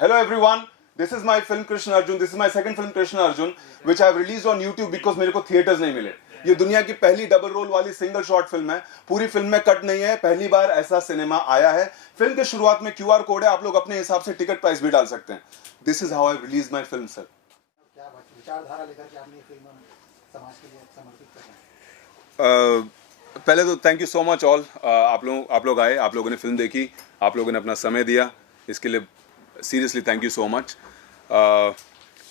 Hello everyone, this is my film Krishna Arjun. This is my second film Krishna Arjun, which I have released on YouTube because मेरे को theatres नहीं मिले. ये दुनिया की पहली डबल रोल वाली सिंगल शॉट फिल्म है. पूरी फिल्म में कट नहीं है. पहली बार ऐसा सिनेमा आया है. फिल्म के शुरुआत में QR कोड है. आप लोग अपने हिसाब से टिकट प्राइस भी डाल सकते हैं. This is how I released my film, sir. क्या विचारधारा लेकर के आपने फिल्म समाज के लिए समर्पित कर है? पहले तो thank you so much all. आप लोग आए, आप लोगों ने फिल्म देखी, आप लोगों ने अपना समय दिया, इसके लिए seriously thank you so much.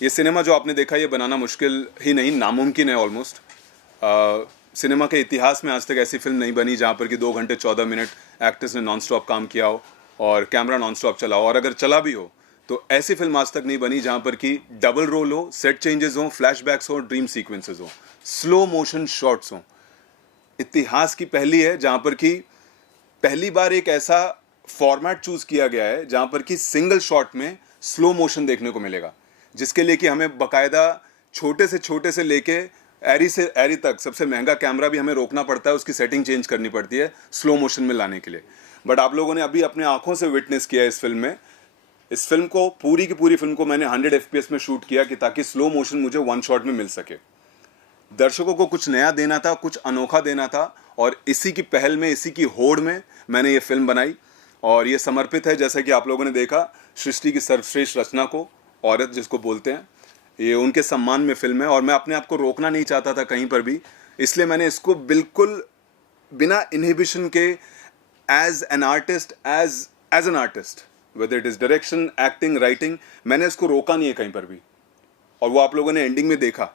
ये सिनेमा जो आपने देखा ये बनाना मुश्किल ही नहीं, नामुमकिन है ऑलमोस्ट. सिनेमा के इतिहास में आज तक ऐसी फिल्म नहीं बनी जहाँ पर कि 2 घंटे 14 मिनट एक्टर्स ने नॉन स्टॉप काम किया हो और कैमरा नॉन स्टॉप चला हो. और अगर चला भी हो तो ऐसी फिल्म आज तक नहीं बनी जहाँ पर कि डबल रोल हो, सेट चेंजेस हो, फ्लैशबैक्स हो, ड्रीम सीक्वेंसेस हो, स्लो मोशन शॉट्स हो. इतिहास की पहली है जहाँ पर कि पहली बार एक ऐसा फॉर्मेट चूज किया गया है जहाँ पर कि सिंगल शॉट में स्लो मोशन देखने को मिलेगा, जिसके लिए कि हमें बकायदा छोटे से लेके एरी से एरी तक सबसे महंगा कैमरा भी हमें रोकना पड़ता है, उसकी सेटिंग चेंज करनी पड़ती है स्लो मोशन में लाने के लिए. बट आप लोगों ने अभी अपने आंखों से विटनेस किया है इस फिल्म में. इस फिल्म को पूरी की पूरी फिल्म को मैंने 100 FPS में शूट किया कि ताकि स्लो मोशन मुझे 1 शॉट में मिल सके. दर्शकों को कुछ नया देना था, कुछ अनोखा देना था, और इसी की पहल में, इसी की होड़ में मैंने ये फिल्म बनाई. और ये समर्पित है, जैसा कि आप लोगों ने देखा, सृष्टि की सर्वश्रेष्ठ रचना को, औरत जिसको बोलते हैं, ये उनके सम्मान में फिल्म है. और मैं अपने आप को रोकना नहीं चाहता था कहीं पर भी, इसलिए मैंने इसको बिल्कुल बिना इनहिबिशन के as an artist, as an artist, whether it is direction, acting, writing, मैंने इसको रोका नहीं है कहीं पर भी. और वो आप लोगों ने एंडिंग में देखा,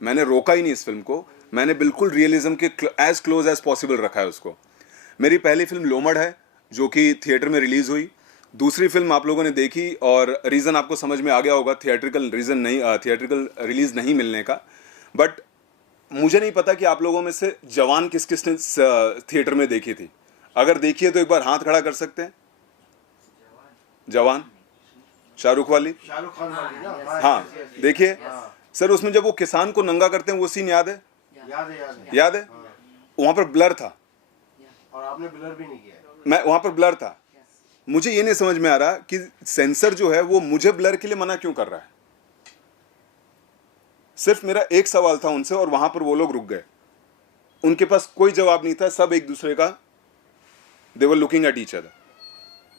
मैंने रोका ही नहीं इस फिल्म को. मैंने बिल्कुल रियलिज्म के एज क्लोज एज पॉसिबल रखा है उसको. मेरी पहली फिल्म लोमड़ है जो कि थिएटर में रिलीज हुई. दूसरी फिल्म आप लोगों ने देखी और रीज़न आपको समझ में आ गया होगा, थिएट्रिकल रीज़न नहीं, थिएट्रिकल रिलीज नहीं मिलने का. बट मुझे नहीं पता कि आप लोगों में से जवान किस किस ने थिएटर में देखी थी. अगर देखी है तो एक बार हाथ खड़ा कर सकते हैं. जवान शाहरुख वाली, शाहरुख खान वाली ना? हाँ देखिए सर, उसमें जब वो किसान को नंगा करते हैं वो सीन याद है? याद है. वहां पर ब्लर था और आपने ब्लर भी नहीं किया. मैं वहां पर ब्लर था. मुझे ये नहीं समझ में आ रहा कि सेंसर जो है वो मुझे ब्लर के लिए मना क्यों कर रहा है. सिर्फ मेरा एक सवाल था उनसे और वहां पर वो लोग रुक गए. उनके पास कोई जवाब नहीं था, सब एक दूसरे का, they were looking at each other.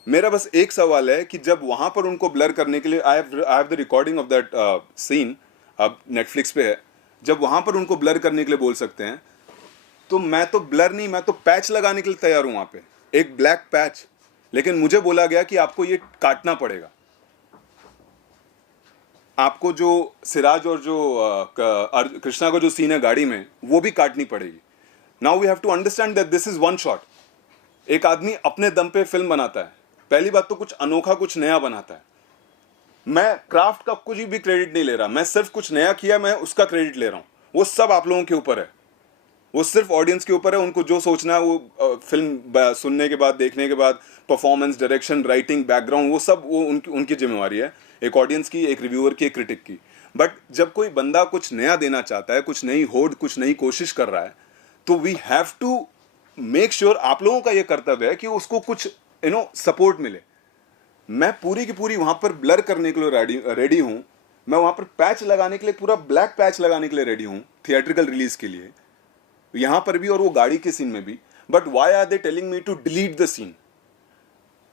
मेरा बस एक सवाल है कि जब वहां पर उनको ब्लर करने के लिए, I have the recording of that scene, अब नेटफ्लिक्स पे है, जब वहां पर उनको ब्लर करने के लिए बोल सकते हैं, तो मैं तो ब्लर नहीं, मैं तो पैच लगाने के लिए तैयार हूं वहां पे, एक ब्लैक पैच. लेकिन मुझे बोला गया कि आपको ये काटना पड़ेगा, आपको जो सिराज और जो कृष्णा का जो सीन है गाड़ी में, वो भी काटनी पड़ेगी. Now we have to understand that this is 1 shot. एक आदमी अपने दम पे फिल्म बनाता है, पहली बात तो कुछ अनोखा, कुछ नया बनाता है. मैं क्राफ्ट का कुछ भी क्रेडिट नहीं ले रहा, मैं सिर्फ कुछ नया किया, मैं उसका क्रेडिट ले रहा हूं. वो सब आप लोगों के ऊपर है, वो सिर्फ ऑडियंस के ऊपर है. उनको जो सोचना है वो फिल्म सुनने के बाद, देखने के बाद, परफॉर्मेंस, डायरेक्शन, राइटिंग, बैकग्राउंड, वो सब वो उनकी जिम्मेवारी है, एक ऑडियंस की, एक रिव्यूअर की, एक क्रिटिक की. बट जब कोई बंदा कुछ नया देना चाहता है, कुछ नई होड़, कुछ नई कोशिश कर रहा है, तो we have to make sure, आप लोगों का ये कर्तव्य है कि उसको कुछ सपोर्ट मिले. मैं पूरी की पूरी वहां पर ब्लर करने के लिए रेडी हूं. मैं वहां पर पैच लगाने के लिए, पूरा ब्लैक पैच लगाने के लिए रेडी हूं थिएट्रिकल रिलीज के लिए, यहां पर भी और वो गाड़ी के सीन में भी. But why are they telling me to delete the scene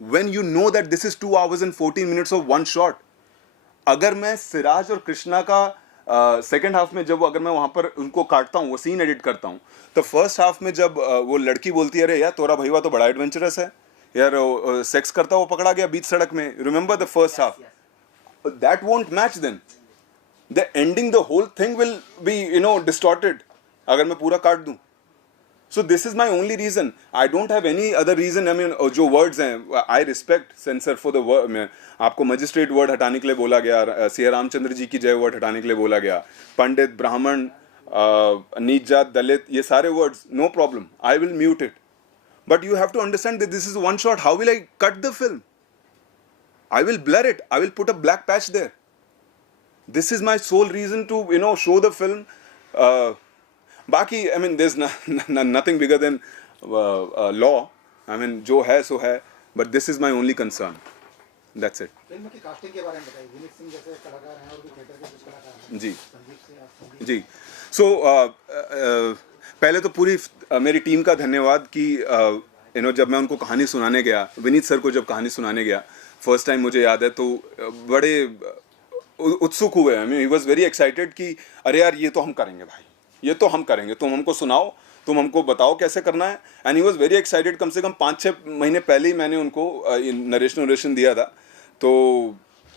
when you know that this is 2 hours and 14 minutes of 1 shot. अगर मैं सिराज और कृष्णा का सेकेंड हाफ में, जब अगर मैं वहां पर उनको काटता हूं, वो सीन एडिट करता हूं, तो फर्स्ट हाफ में जब वो लड़की बोलती है, अरे यार तोरा भैया तो बड़ा एडवेंचरस है यार, सेक्स करता हुआ पकड़ा गया बीच सड़क में, remember the first half, that won't match. Then the ending, the whole thing will be distorted अगर मैं पूरा काट दूं. So this is my only reason, I don't have any other reason. I mean जो वर्ड्स हैं, I respect censor for the word. आपको magistrate word हटाने के लिए बोला गया, सिया रामचंद्र जी की जय वर्ड हटाने के लिए बोला गया, पंडित, ब्राह्मण, नीच जात, दलित, ये सारे words, no problem, I will mute it. But you have to understand that this is 1 shot. How will I cut the film? I will blur it, I will put a black patch there. This is my sole reason to show the film. बाकी I mean there's nothing bigger than law. I mean जो है सो है, but this is my only concern. That's it. Film की casting के बारे में बताइए। विनीत सिंह जैसे कलाकार हैं और भी थिएटर के कुछ कलाकार हैं। जी संदीप से आप संदीप जी। सो पहले तो पूरी मेरी टीम का धन्यवाद कि जब मैं उनको कहानी सुनाने गया, विनीत सर को जब कहानी सुनाने गया फर्स्ट टाइम, मुझे याद है तो बड़े उत्सुक हुए। I mean he was very excited कि अरे यार ये तो हम करेंगे भाई, ये तो हम करेंगे, तुम हमको सुनाओ, तुम हमको बताओ कैसे करना है। And he was very excited. कम से कम 5-6 महीने पहले ही मैंने उनको नरेशन दिया था, तो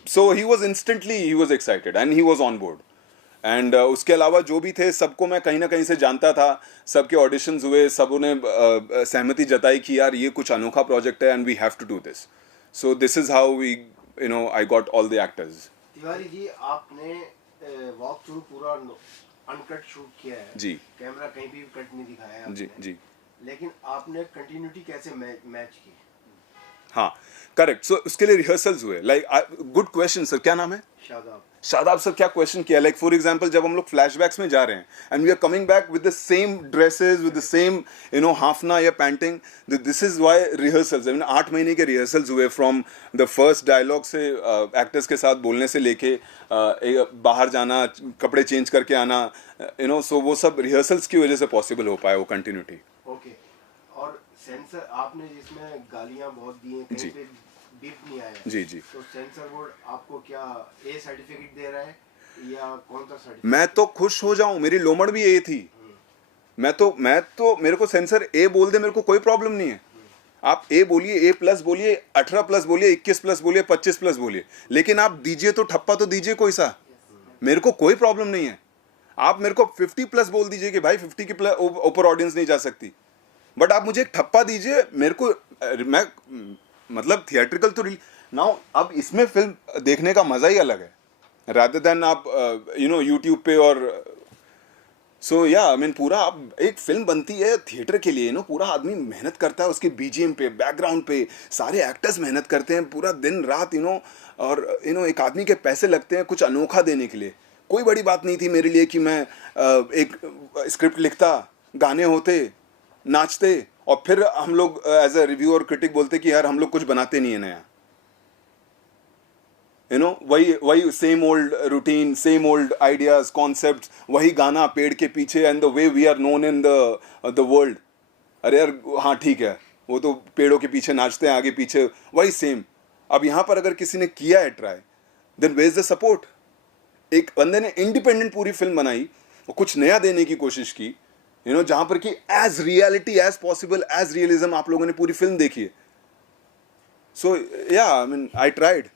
so he was instantly he was excited and he was on board. And उसके अलावा जो भी थे सबको मैं कहीं ना कहीं से जानता था, सबके ऑडिशंस हुए, सबों ने सहमति जताई कि यार ये कुछ अनोखा प्रोजेक्ट है and we have to do this. So this is how we I got all the actors. Tiwari ji, आपने वॉक थ्रू पूरा अनकट शूट किया है जी कैमरा कहीं भी कट नहीं दिखाया है जी आपने। जी लेकिन आपने कंटिन्यूटी कैसे मैच की? हाँ करेक्ट। सो उसके लिए रिहर्सल्स हुए। लाइक गुड क्वेश्चन सर, क्या नाम है? शादाब। शादाब सर, क्या क्वेश्चन किया। लाइक फॉर एग्जांपल जब हम लोग फ्लैशबैक्स में जा रहे हैं and we are coming back with the same dresses, with the same हाफना या painting, this is why rehearsals. I mean 8 महीने के रिहर्सल्स हुए, फ्रॉम द फर्स्ट डायलॉग से एक्टर्स के साथ बोलने से लेके बाहर जाना, कपड़े चेंज करके आना, सो वो सब रिहर्सल्स की वजह से पॉसिबल हो पाया वो कंटिन्यूटी। ओके। और सेंसर आपने जिसमें गालियां बहुत दी हैं, जी। कहीं पे बीप नहीं आया, जी जी। तो सेंसर बोर्ड आपको क्या ए सर्टिफिकेट दे रहा है या कौन सा सर्टिफिकेट? मैं तो खुश हो जाऊं, मेरी लोमड़ भी ए थी। मैं तो मेरे को सेंसर ए बोल दे, मेरे को कोई प्रॉब्लम नहीं है। आप ए बोलिए, ए प्लस बोलिए, 18 प्लस बोलिए, 21 प्लस बोलिए, 25 प्लस बोलिए, लेकिन आप दीजिए तो ठप्पा तो दीजिए कोई सा, मेरे को कोई प्रॉब्लम नहीं है। आप मेरे को 50 प्लस बोल दीजिए कि भाई 50 के ऊपर ऑडियंस नहीं जा सकती, बट आप मुझे एक ठप्पा दीजिए। मेरे को मैं मतलब थिएट्रिकल तो नाउ अब इसमें फिल्म देखने का मजा ही अलग है, रादर देन आप यूट्यूब पे। और सो या आई मीन पूरा आप एक फिल्म बनती है थिएटर के लिए, पूरा आदमी मेहनत करता है उसके बीजीएम पे, बैकग्राउंड पे, सारे एक्टर्स मेहनत करते हैं पूरा दिन रात, और एक आदमी के पैसे लगते हैं कुछ अनोखा देने के लिए। कोई बड़ी बात नहीं थी मेरे लिए कि मैं एक स्क्रिप्ट लिखता, गाने होते, नाचते, और फिर हम लोग एज अ रिव्यू और क्रिटिक बोलते कि यार हम लोग कुछ बनाते नहीं है नया। वही same old routine, same old ideas, concepts, वही गाना पेड़ के पीछे, and the way we are known in the world. अरे यार हाँ ठीक है, वो तो पेड़ों के पीछे नाचते हैं आगे पीछे, वही सेम। अब यहाँ पर अगर किसी ने किया है try, then where is the support. एक बंदे ने इंडिपेंडेंट पूरी फिल्म बनाई और कुछ नया देने की कोशिश की, जहां पर कि as reality as possible, as realism आप लोगों ने पूरी फिल्म देखी है। सो या आई मीन आई ट्राइड।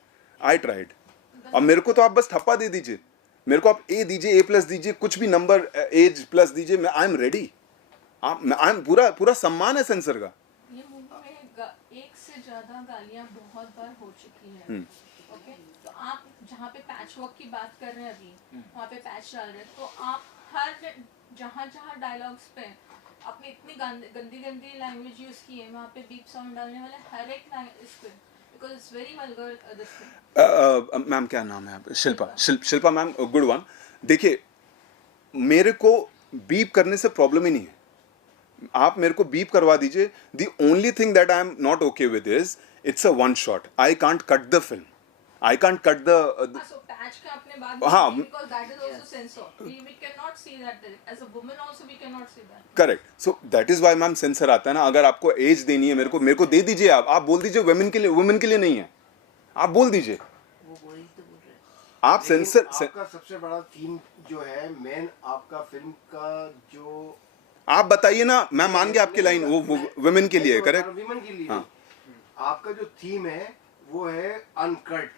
अब मेरे को तो आप बस ठप्पा दे दीजिए, मेरे को आप ए दीजिए, ए प्लस दीजिए, कुछ भी नंबर एज प्लस दीजिए, मैं I am ready. I am पूरा सम्मान है सेंसर का। ये मूवी में एक से ज्यादा गालियां बहुत बार हो चुकी है। ओके, तो आप जहाँ पे पैच वर्क की बात कर रहे हैं अभी, वहाँ पे पैच डाल रहे हैं, तो आप हर जहाँ डायलॉग्स पे आपने इतनी गंदी लैंग्वेज यूज की है, वहाँ पे बीप साउंड डालने वाले हर एक इस पे, because it's very vulgar this thing. Ma'am क्या नाम है आप? Shilpa ma'am, good one. देखिए मेरे को बीप करने से प्रॉब्लम ही नहीं है, आप मेरे को बीप करवा दीजिए। The only thing that I am not okay with is it's a one shot. I can't cut the film, I can't cut the So patch का आपने बात हाँ। की, because that is also censored. We cannot see that. As a woman also we cannot see that. Correct. So that is why ma'am censor आता है ना। अगर आपको एज देनी है मेरे को दे दीजिए। आप बोल दीजिए वुमेन के लिए नहीं है, आप बोल दीजिए। आप लेकिन सेंसर आपका सबसे बड़ा थीम जो है, मेन आपका फिल्म का जो, आप बताइए ना, मैं मान गया आपकी लाइन, वो वुमेन के लिए है, करेक्ट? विमेन के लिए हाँ। आपका जो थीम है वो है अनकट,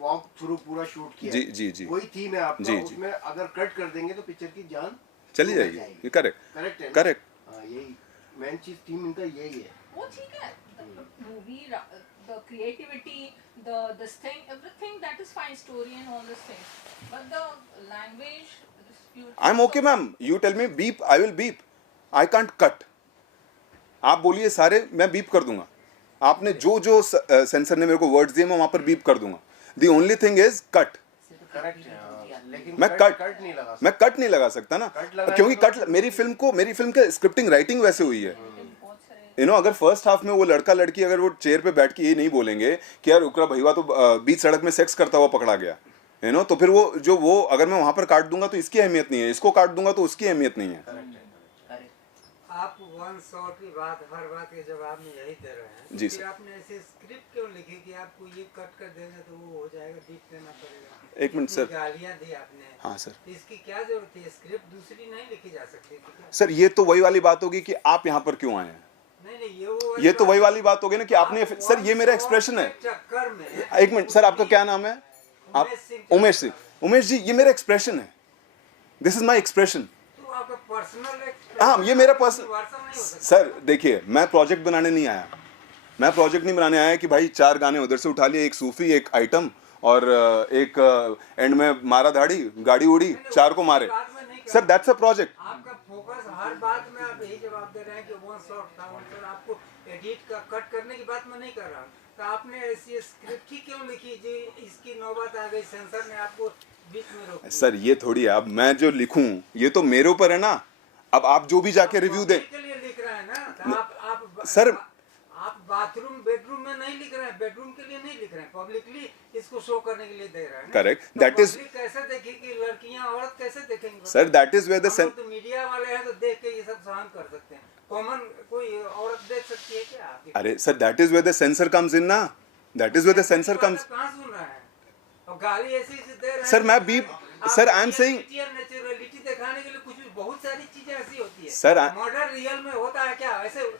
वॉक थ्रू पूरा शूट किया जी है। जी जी वही थीम है आपका। जी, जी। उसमें अगर कट कर देंगे तो पिक्चर की जान चली निकल जाएगी। करेक्ट करेक्ट है ना? करेक्ट। हाँ, यही मेन चीज थीम इनका यही है। वो ठीक है, movie, the creativity, this thing, everything that is fine, story and all this thing, but the language, I am okay ma'am, you tell me beep, I will beep, I can't cut. आप बोलिए सारे, मैं beep कर दूंगा। आपने जो sensor ने मेरे को वर्ड्स दिए मैं वहां पर बीप कर दूंगा। The only thing is cut. Correct है, हाँ। लेकिन मैं कट नहीं लगा सकता। मैं कट नहीं लगा सकता ना, कट लगाएंगे क्योंकि तो मेरी फिल्म का स्क्रिप्टिंग राइटिंग वैसे हुई है। बहुत सारे यू नो अगर फर्स्ट हाफ में वो लड़का लड़की अगर वो चेयर पे बैठ के ये नहीं बोलेंगे कि यार उकरा भैया तो बीच सड़क में सेक्स करता हुआ पकड़ा गया, यू नो, तो फिर वो अगर मैं वहां पर काट दूंगा तो इसकी अहमियत नहीं है, इसको काट दूंगा तो उसकी अहमियत नहीं है। आप वन शॉट की बात हर बात के जवाब में यही दे रहे हैं, जी फिर सर। आपने ऐसे स्क्रिप्ट क्यों लिखी कि आपको ये कट कर देंगे तो वो हो जाएगा, डीप देना पड़ेगा? एक मिनट इतनी सर। गालियां दी आपने। हाँ सर। इसकी क्या जरूरत है? स्क्रिप्ट दूसरी नहीं लिखी जा सकती थी क्या? सर ये तो वही वाली बात होगी कि आप यहाँ पर क्यों आए हैं, नहीं ये तो वही वाली बात होगी ना कि आपने, सर ये मेरा एक्सप्रेशन है। चक्कर में एक मिनट सर, आपका क्या नाम है? आप उमेश सिंह। उमेश जी ये मेरा एक्सप्रेशन है, दिस इज माई एक्सप्रेशन। तो आपका पर्सनल हाँ ये मेरा पर्सन। नहीं हो सकता। सर देखिए मैं प्रोजेक्ट बनाने नहीं आया, मैं प्रोजेक्ट नहीं बनाने आया कि भाई 4 गाने उधर से उठा लिए, एक सूफी, एक आइटम और एक एंड में मारा धाड़ी, गाड़ी उड़ी, 4 को मारे। Sir that's a project. आपका फोकस हर बात में आप यही जवाब दे रहे हैं कि वन शॉट था, वन शॉट। आपको एडिट का कट करने की बात मैं नहीं कर रहा हूँ। तो आपने ऐसी स्क्रिप्ट ही क्यों लिखी जी? इसकी नौबत आ गई, सेंसर ने आपको बीच में रोक दिया। सर ये थोड़ी है, अब मैं जो लिखूं ये तो मेरे ऊपर है ना। अब आप जो भी जाके रिव्यू दें, के लिए लिख रहे हैं ना, तो आप सर आप बाथरूम बेडरूम में नहीं लिख रहे हैं, बेडरूम के लिए नहीं लिख रहे हैं, पब्लिकली इसको शो करने के लिए दे रहे हैं। Correct. तो That is- public कैसे देखेगी? लड़कियां औरत कैसे देखेंगे? Sir that is where the हम लोग तो मीडिया वाले हैं तो देख के ये सब सहन कर सकते हैं। कॉमन कोई औरत देख सकती है क्या आपकी? अरे sir that is where the censor comes in ना, that is where the censor comes. कहाँ सुन रहे हैं? और गाली ऐसी दे रहे हैं। सर मैं beep, sir I am saying, naturality दिखाने के लिए कुछ भी बहुत सारी चीजें ऐसी होती है। सर मर्डर रियल में होता है क्या? ऐसे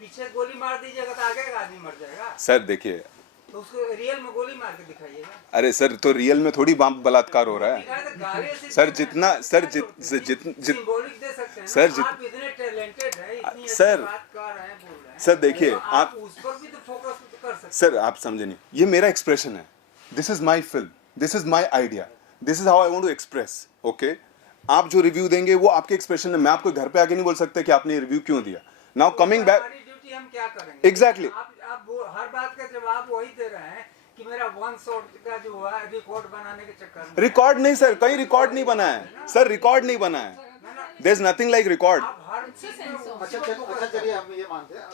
पीछे गोली मार दीजिएगा तो आगे का आदमी मर जाएगा, सर देखिए, तो उसको रियल में गोली मार के दिखाइएगा। अरे सर तो रियल में थोड़ी बलात्कार हो रहा है। दिखाए तो गाली ऐसी सर दे रहे जितना हैं। सर जित सिंबॉलिक दे सकते हैं ना। सर, आप इतने टैलेंटेड हैं, इतनी अच्छी सर, बात कर रहे हैं, बोल रहे हैं। सर देखिए तो आप, उस पर भी तो फोकस कर सकते हैं। सर आप समझे नहीं, ये मेरा एक्सप्रेशन है, this is my film, this is my idea, this is how I want to express. Okay, आप जो रिव्यू देंगे वो आपके एक्सप्रेशन है, मैं आपको घर पे आके नहीं बोल सकता कि आपने रिव्यू क्यों दिया। नाउ कमिंग बैक, हमारी ड्यूटी हम क्या करेंगे? Exactly. आप हर बात का जवाब वही दे रहे हैं कि मेरा वन शॉट का जो हुआ रिकॉर्ड बनाने के चक्कर में। रिकॉर्ड नहीं सर, कहीं रिकॉर्ड नहीं बना है सर, रिकॉर्ड नहीं बना है, there is nothing like record. आप हर चीज में अच्छा चलिए हम ये मानते हैं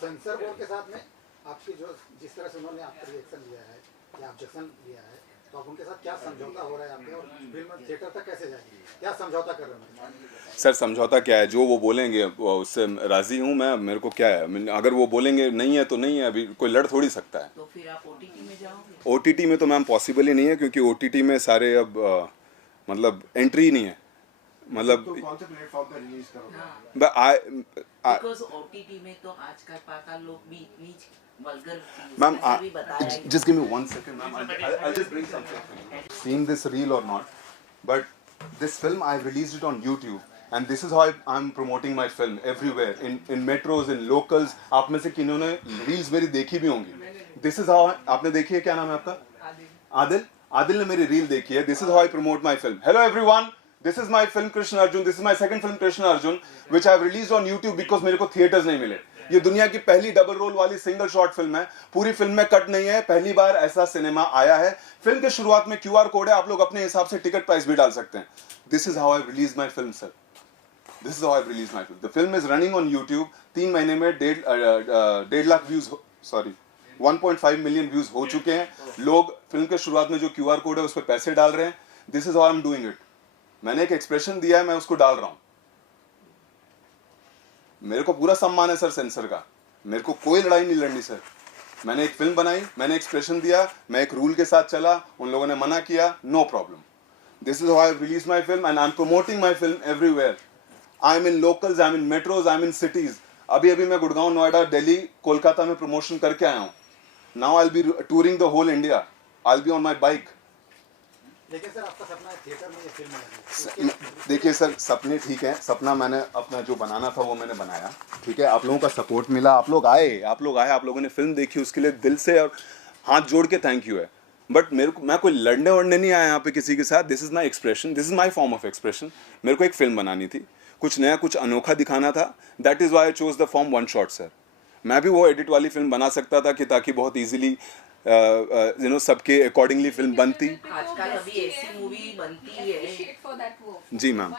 सेंसर बोर्ड के साथ में आपकी जो जिस तरह से उन्होंने आपका रिएक्शन लिया है या ऑब्जेक्शन लिया है, तो आप उनके साथ क्या समझौता हो रहा है आपके, और फिल्म थिएटर तक कैसे जाएगी, क्या समझौता कर रहे हैं? सर समझौता क्या है, जो वो बोलेंगे उससे राजी हूँ मैं, मेरे को क्या है, अगर वो बोलेंगे नहीं है तो नहीं है, अभी कोई लड़ थोड़ी सकता है। तो फिर आप ओटीटी में जाओगे? ओटीटी में तो मैम पॉसिबल ही नहीं है, क्योंकि ओटीटी में सारे अब मतलब एंट्री ही नहीं है, मतलब तो कौन से प्लेटफॉर्म पे रिलीज करोगे? बिकॉज ओटीटी में तो आजकल पागल लोग भी इतनी वल्गर मैम भी बताया ही just give me 1 second ma'am, I'll just bring something. Seeing this reel or not, but this film I released it on YouTube and this is how I'm promoting my film everywhere in metros, in locals. आप में से किन्होंने reels मेरी देखी भी होंगी? This is how आपने देखी है, क्या नाम है आपका? आदिल। आदिल ने मेरी रील देखी है। This is how I promote my film. Hello everyone, this is my film Krishna Arjun. This is my second film Krishna Arjun, which I have released on YouTube because मेरे को थिएटर्स नहीं मिले। ये दुनिया की पहली डबल रोल वाली single short film है, पूरी फिल्म में कट नहीं है, पहली बार ऐसा सिनेमा आया है। फिल्म के शुरुआत में QR कोड है, आप लोग अपने हिसाब से टिकट प्राइस भी डाल सकते हैं। This is how I released my film, sir. This is how I released my film. The film is running on YouTube. 3 महीने में 1.5 lakh views, sorry 1.5 million views हो चुके हैं। लोग फिल्म के शुरुआत में जो QR कोड है उस पर पैसे डाल रहे हैं। This is how I'm doing it. मैंने एक एक्सप्रेशन दिया है, मैं उसको डाल रहा हूँ। मेरे को पूरा सम्मान है सर सेंसर का, मेरे को कोई लड़ाई नहीं लड़नी सर। मैंने एक फिल्म बनाई, मैंने एक्सप्रेशन दिया, मैं एक रूल के साथ चला, उन लोगों ने मना किया, no problem. This is how I release my film and I am promoting my film everywhere. I am in locals, I am in metros, I am in cities. अभी अभी मैं गुड़गांव, नोएडा, दिल्ली, कोलकाता में प्रमोशन करके आया हूँ। Now I will be touring the whole India, I will be on my bike. लेकिन sir आपका सपना है थिएटर में ये फिल्म बनानी। देखिए सर, सपने ठीक है, सपना मैंने अपना जो बनाना था वो मैंने बनाया, ठीक है। आप लोगों का सपोर्ट मिला, आप लोग आए, आप लोगों ने फिल्म देखी, उसके लिए दिल से और हाथ जोड़ के थैंक यू है। बट मैं कोई लड़ने वड़ने नहीं आया यहाँ पे किसी के साथ। This is my expression, this is my form of expression. मेरे को एक फिल्म बनानी थी, कुछ नया, कुछ अनोखा दिखाना था। That is why I chose the form one shot sir. मैं भी वो एडिट वाली फिल्म बना सकता था कि ताकि बहुत ईजिली यू नो सबके अकॉर्डिंगली फिल्म बनती। आजकल अभी ऐसी मूवी बनती है। जी ma'am.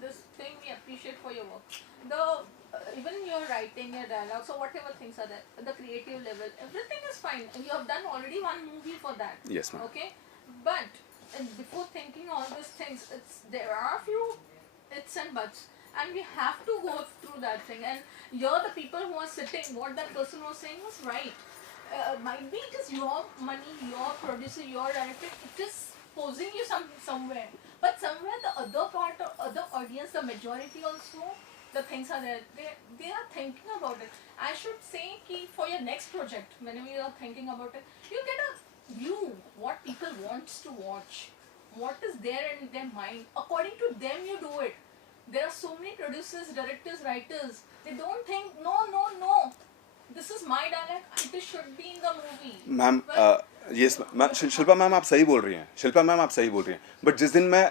this thing we appreciate for your work. Even your writing, your dialogue, so whatever things are there, the creative level, everything is fine. And you have done already one movie for that. Yes, ma'am. Okay, but before thinking all these things, there are a few its and buts, and we have to go through that thing. And you're the people who are sitting. What that person was saying was right. Might be it is your money, your producer, your director. It is posing you somewhere, but somewhere the other part or other audience, the majority also, the things are there. They are thinking about it. I should say कि for your next project, whenever you are thinking about it, you get a view what people wants to watch, what is there in their mind. According to them, you do it. There are so many producers, directors, writers. They don't think no. This is my dialogue. It should be in the movie. Ma'am yes ma'am, Shilpa ma'am आप सही बोल रही हैं, Shilpa ma'am आप सही बोल रही हैं, बट जिस दिन मैं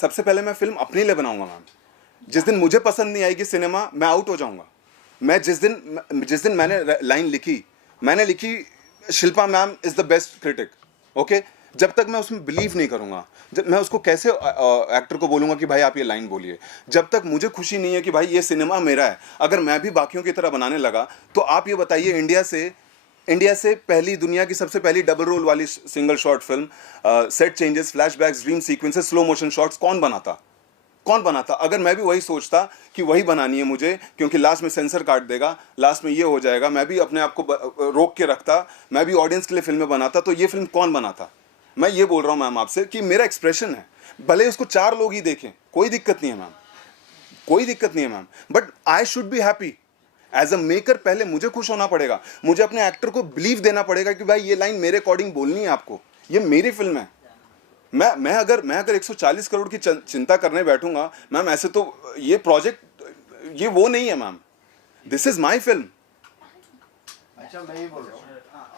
सबसे पहले मैं फिल्म अपने लिए बनाऊंगा मैम, जिस दिन मुझे पसंद नहीं आएगी सिनेमा, मैं आउट हो जाऊंगा। मैं जिस दिन मैंने लाइन लिखी, मैंने लिखी Shilpa ma'am is the best critic, okay. जब तक मैं उसमें बिलीव नहीं करूंगा, जब मैं उसको कैसे एक्टर को बोलूंगा कि भाई आप ये लाइन बोलिए, जब तक मुझे खुशी नहीं है कि भाई ये सिनेमा मेरा है। अगर मैं भी बाकियों की तरह बनाने लगा, तो आप ये बताइए इंडिया से पहली, दुनिया की सबसे पहली डबल रोल वाली single short film, set changes, flashbacks, dream sequences, slow motion shots कौन बनाता? अगर मैं भी वही सोचता कि वही बनानी है मुझे, क्योंकि लास्ट में सेंसर काट देगा, लास्ट में ये हो जाएगा, मैं भी अपने आप को रोक के रखता, मैं भी ऑडियंस के लिए फिल्में बनाता, तो ये फिल्म कौन बनाता? मैं ये बोल रहा हूँ मैम आपसे कि मेरा एक्सप्रेशन है, भले उसको 4 लोग ही देखें, कोई दिक्कत नहीं है मैम, कोई दिक्कत नहीं है ma'am, but I should be happy as a maker. पहले मुझे खुश होना पड़ेगा, मुझे अपने एक्टर को बिलीव देना पड़ेगा कि भाई ये लाइन मेरे अकॉर्डिंग बोलनी है आपको, ये मेरी फिल्म है। मैं अगर 140 करोड़ की चिंता करने बैठूंगा मैम, ऐसे तो ये प्रोजेक्ट ये वो नहीं है ma'am, this is my film. अच्छा, मैं ये बोल रहा हूँ,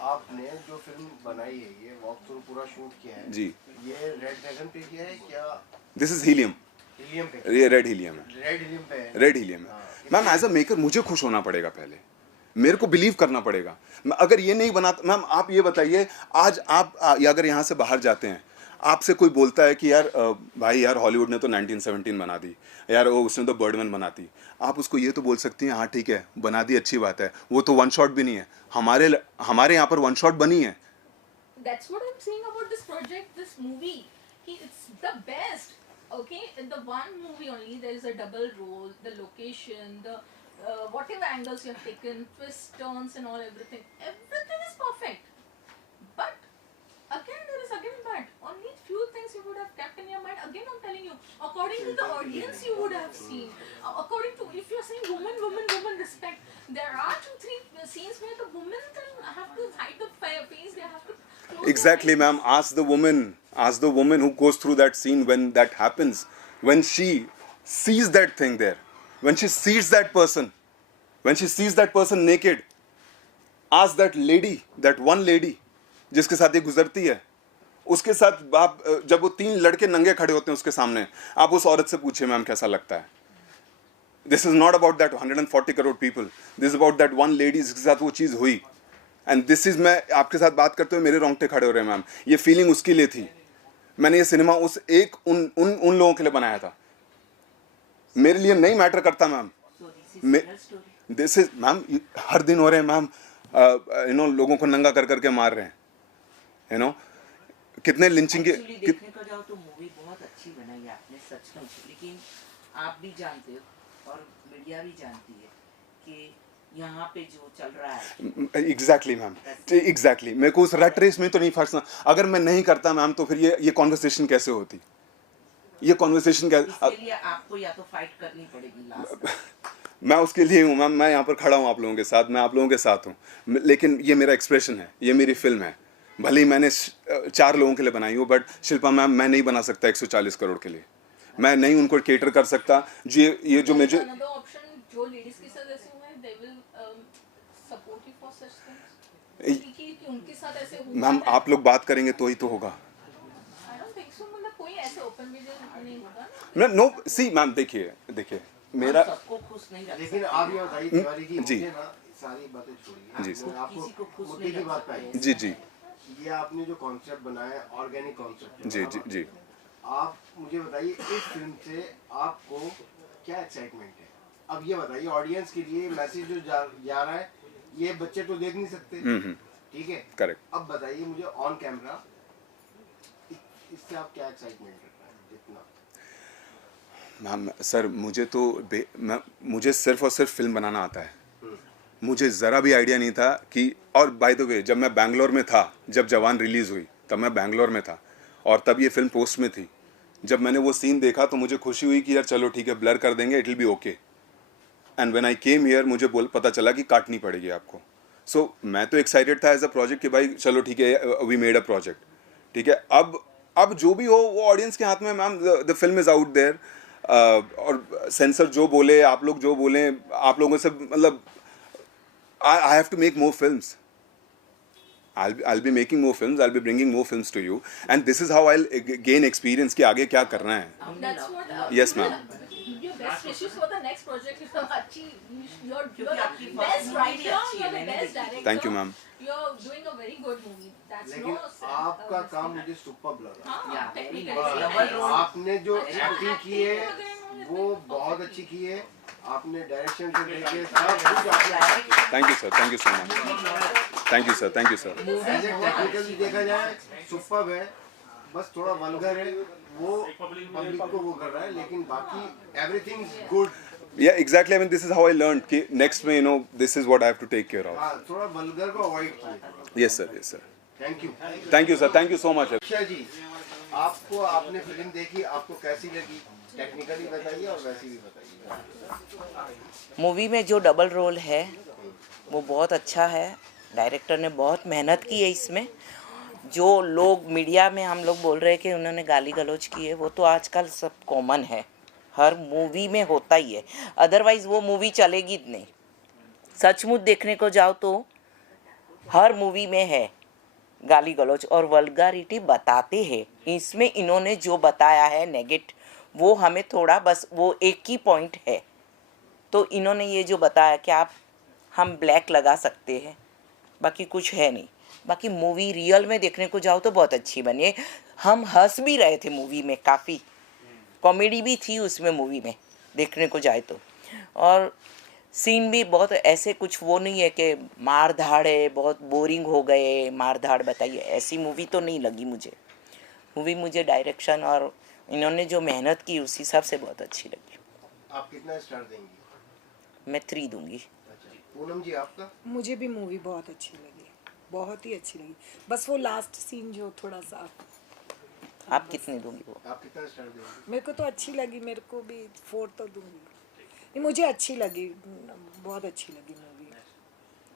आपने जो फिल्म बनाई है, ये वॉक थ्रू पूरा शूट किया है जी, ये रेड ड्रैगन पे किया है क्या? दिस इज हीलियम पे? ये रेड हीलियम है, रेड हीलियम पे है। रेड हीलियम है मैम। एज अ मेकर मुझे खुश होना पड़ेगा, पहले मेरे को बिलीव करना पड़ेगा। अगर ये नहीं बनाता मैम, आप ये बताइए, आज आप अगर यहाँ से बाहर जाते हैं, आपसे कोई बोलता है कि यार भाई यार हॉलीवुड ने तो 1917 बना दी यार, वो उसने तो बर्डमैन बनाती, आप उसको ये तो बोल सकती हैं हाँ ठीक है बना दी, अच्छी बात है, वो तो वन शॉट भी नहीं है, हमारे यहाँ पर वन शॉट बनी है। That's what I'm saying about this project, this movie. It's the best. Okay, in the one movie only there is a double role, the location, the whatever angles you have taken, twists, turns, and all everything is perfect. But again, there is but only few things you would have kept in your mind. Again, I'm telling you, according to the audience, you would have seen. According to, if you're saying woman, respect, there are 2-3 scenes where the women have to hide the face. They have to. Exactly, ma'am. Ask the woman who goes through that scene when that happens, when she sees that thing there, when she sees that person naked. Ask that one lady, जिसके साथ ये गुजरती है, उसके साथ आप जब वो 3 लड़के नंगे खड़े होते हैं उसके सामने, आप उस औरत से पूछिए मैम कैसा लगता है। This is not about that 140 crore people. This is about that one lady जिसके साथ वो चीज़ हुई. And this is, मैं आपके साथ बात करते हुए मेरे रोंगटे खड़े हो रहे हैं मैम। ये फीलिंग उसके लिए थी। मैंने ये सिनेमा उन लोगों के लिए बनाया था। मेरे लिए नहीं मैटर करता मैम। दिस इज मैम, हर दिन हो रहे हैं मैम, लोगों को नंगा कर करके मार रहे हैं, कितने लिंचिंग के। देखने को जाओ तो मूवी बहुत अच्छी बनाई है आपने, सचमुच। लेकिन आप भी जानते हो और मीडिया भी जानती है कि यहाँ पे जो चल रहा है। Exactly ma'am, exactly. मेरे को उस रट रेस में तो नहीं फंसना। अगर मैं नहीं करता मैम तो फिर ये कॉन्वर्सेशन कैसे होती, ये कॉन्वर्सेशन क्या। इसके लिए आपको या तो फाइट करनी पड़ेगी लास्ट। मैं उसके लिए हूँ मैम, मैं यहाँ पर खड़ा हूँ आप लोगों के साथ, मैं आप लोगों के साथ हूँ, लेकिन ये मेरा एक्सप्रेशन है, ये मेरी फिल्म है। भले ही मैंने 4 लोगों के लिए बनाई हो, बट शिल्पा मैम मैं नहीं बना सकता 140 करोड़ के लिए, मैं नहीं उनको केटर कर सकता। ये जो मुझे जो लेडीज के साथ ऐसे हुए हैं, they will support you for such things. कि उनके साथ ऐसे हुआ मैम आप लोग बात करेंगे तो ही तो होगा। I don't think so, मतलब कोई ऐसे ओपन वीडियो नहीं होगा ना। नो सी मैम, देखिए मेरा, सबको खुश नहीं रख लेकिन आप ये बताइए तिवारी जी, जी। मुझे ना सारी बातें छोड़िए, जी, मैं किसी को खुश आपको नहीं मुद्दे की बात पे आइए। जी ये आपने जो कॉन्सेप्ट बनाया, ऑर्गेनिक कॉन्सेप्ट, जी, आप मुझे बताइए इस फिल्म से आपको क्या एक्साइटमेंट है? अब ये बताइए ऑडियंस के लिए मैसेज जो जा रहा है, ये बच्चे तो देख नहीं सकते, ठीक है? करेक्ट। अब बताइए मुझे ऑन कैमरा इससे आप क्या एक्साइटमेंट करते हैं जितना? मैम सर मुझे सिर्फ और सिर्फ फिल्म बनाना आता है। मुझे ज़रा भी आइडिया नहीं था कि, और बाय द वे जब मैं बैंगलोर में था, जब जवान रिलीज़ हुई तब मैं बैंगलोर में था और तब ये फिल्म पोस्ट में थी। जब मैंने वो सीन देखा तो मुझे खुशी हुई कि यार चलो ठीक है, ब्लर कर देंगे, it will be okay. And when I came here मुझे पता चला कि काटनी पड़ेगी आपको। सो मैं तो एक्साइटेड था एज अ प्रोजेक्ट कि भाई चलो ठीक है, वी मेड अ प्रोजेक्ट, ठीक है। अब जो भी हो वो ऑडियंस के हाथ में। Ma'am the film is out there, और सेंसर जो बोले, आप लोग जो बोले, आप लोगों से मतलब I have to make more films. I'll be making more films. I'll be bringing more films to you, and this is how I'll gain experience कि आगे क्या करना है. That's what. Yes, ma'am. Your best wishes for the next project is अच्छी. You're क्योंकि आपकी the first best movie भी writer. अच्छी है, You're the मैंने best देखी। director. Thank you, ma'am. You're doing a very good movie. That's लेकिन no. आपका काम मुझे सुपर लगा। हाँ, Yeah, very technically. nice. Double role. आपने जो एक्टिंग की है वो बहुत अच्छी की है। आपने डायरेक्शन से लेके सब कुछ आपने Thank you, sir. Thank you so much. Thank you, sir. Thank you, sir. ऐसे टेक्निकली देखा जाए सुपर है, बस थोड़ा वल्गर है, वो पब्लिक को वो कर रहा है, लेकिन बाकी everything is good. Yeah, exactly. I mean, this is how I learned कि next में this is what I have to take care of. हाँ, थोड़ा वल्गर को अवॉइड कीजिए। Yes, sir. Yes, sir. Thank you. Thank you, sir. Thank you so much. Akshay ji, आपको आपने film देखी, आपको कैसी लगी? टेक्निकली बताइए और वैसी भी बताइए। मूवी में जो डबल रोल है वो बहुत अच्छा है। डायरेक्टर ने बहुत मेहनत की है इसमें। जो लोग मीडिया में हम लोग बोल रहे हैं कि उन्होंने गाली गलौज की है, वो तो आजकल सब कॉमन है, हर मूवी में होता ही है, अदरवाइज़ वो मूवी चलेगी नहीं। सचमुच देखने को जाओ तो हर मूवी में है गाली गलौज और वल्गारिटी बताते हैं। इसमें इन्होंने जो बताया है नेगेटिव, वो हमें थोड़ा बस वो एक ही पॉइंट है। तो इन्होंने ये जो बताया कि आप हम ब्लैक लगा सकते हैं, बाकी कुछ है नहीं। बाकी मूवी रियल में देखने को जाओ तो बहुत अच्छी बनी है। हम हंस भी रहे थे मूवी में, काफ़ी कॉमेडी भी थी उसमें मूवी में देखने को जाए तो। और सीन भी बहुत ऐसे कुछ वो नहीं है कि मार धाड़ है, बहुत बोरिंग हो गए मार धाड़ बताइए, ऐसी मूवी तो नहीं लगी मुझे। मूवी मुझे डायरेक्शन और इन्होंने जो मेहनत की उस हिसाब से बहुत अच्छी लगी। आप कितना स्टार देंगी? मैं 3 दूंगी। अच्छा, पूनम जी आपका? मुझे भी मूवी बहुत अच्छी लगी, बहुत ही अच्छी लगी। बस वो लास्ट सीन जो थोड़ा सा। आप कितने दोगे वो? आप कितना स्टार देंगे? मेरे को तो अच्छी लगी, मेरे को भी 4 तो दूंगी। नहीं, मुझे अच्छी लगी, बहुत अच्छी लगी मूवी।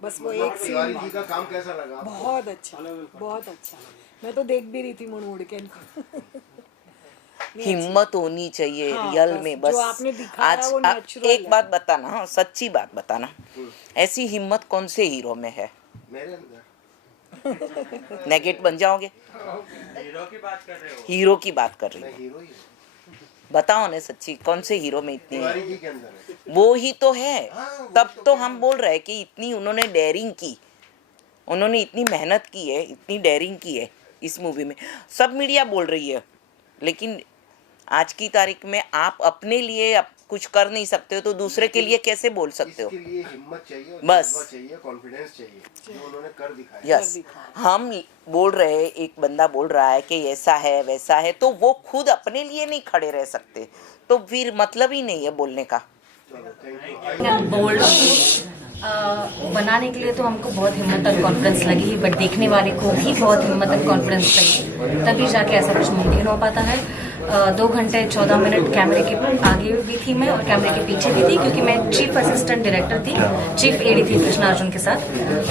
बस वो एक तिवारी सीन जी का काम कैसा लगा आपको? बहुत अच्छा, बहुत अच्छा। मैं तो देख भी रही थी मुड़ मुड़ के इनको। हिम्मत होनी चाहिए हाँ, रियल बस में। जो बस आपने दिखाया आज वो आप natural एक है। बात बताना, हाँ सच्ची बात बताना, ऐसी हिम्मत कौन से हीरो में है? मेरे अंदर नेगेट बन जाओगे? हीरो की बात कर रहे हो? हीरो की बात कर रही मैं हूँ, हीरो ही हूँ। बताओ ना सच्ची, कौन से हीरो में इतनी है? तिवारी जी के अंदर है। वो ही तो है। हाँ, तब तो हम बोल रहे हैं कि इतनी उन्होंने डेयरिंग की, उन्होंने इतनी मेहनत की है, इतनी डेयरिंग की है इस मूवी में। सब मीडिया बोल रही है, लेकिन आज की तारीख में आप अपने लिए कुछ कर नहीं सकते हो तो दूसरे के लिए कैसे बोल सकते हो? इसके लिए हिम्मत चाहिए और बस। जज्बा चाहिए, कॉन्फिडेंस चाहिए, जो उन्होंने कर दिखाया। यस, हम बोल रहे हैं, एक बंदा बोल रहा है कि ऐसा है वैसा है, तो वो खुद अपने लिए नहीं खड़े रह सकते, तो फिर मतलब ही नहीं है बोलने का। चलो, थैंक यू। बोल्ड बनाने के लिए तो हमको बहुत हिम्मत और कॉन्फिडेंस लगी, बट देखने वाले को भी बहुत हिम्मत और कॉन्फिडेंस चाहिए, तभी जाके ऐसा कुछ मुमकिन हो पाता है। 2 घंटे 14 मिनट कैमरे के आगे भी थी मैं और कैमरे के पीछे भी थी, क्योंकि मैं चीफ असिस्टेंट डायरेक्टर थी, चीफ एडी थी कृष्णा अर्जुन के साथ,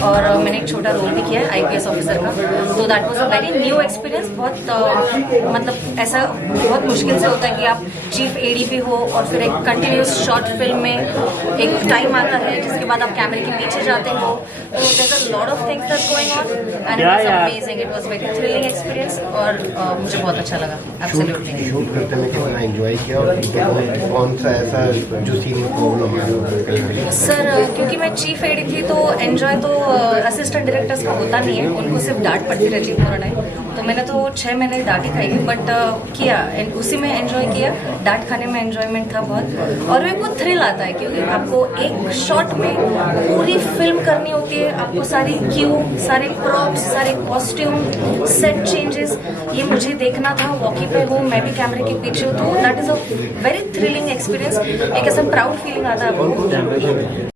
और मैंने एक छोटा रोल भी किया है IPS ऑफिसर का। तो that was a very new experience. बहुत मतलब ऐसा बहुत मुश्किल से होता है कि आप चीफ एडी भी हो और फिर एक कंटिन्यूस शॉर्ट फिल्म में एक टाइम आता है जिसके बाद आप कैमरे के पीछे जाते हो, तो there are lot of things that's going on and it was amazing, it was very thrilling experience और मुझे बहुत अच्छा लगा। एब्सोल्युटली। शूट करते में कितना एंजॉय किया और कौन सा ऐसा जो सीन में प्रॉब्लम है? सर क्योंकि मैं चीफ एडी थी तो एंजॉय तो असिस्टेंट डायरेक्टर्स का होता नहीं है, उनको सिर्फ डांट पड़ती रहती है पूरा टाइम। तो मैंने तो 6 महीने डांट ही खाई थी, बट किया उसी में एंजॉय किया। डांट खाने में एंजॉयमेंट था बहुत, और एक वो थ्रिल आता है क्योंकि आपको एक शॉट में पूरी फिल्म करनी होती है, आपको सारी क्यू, सारे प्रॉप्स, सारे कॉस्ट्यूम, सेट चेंजेस, ये मुझे देखना था। वॉकी पे हूँ, मैं भी कैमरे के पीछे हूँ, तो that is a very thrilling experience. एक ऐसा प्राउड फीलिंग आता है आपको।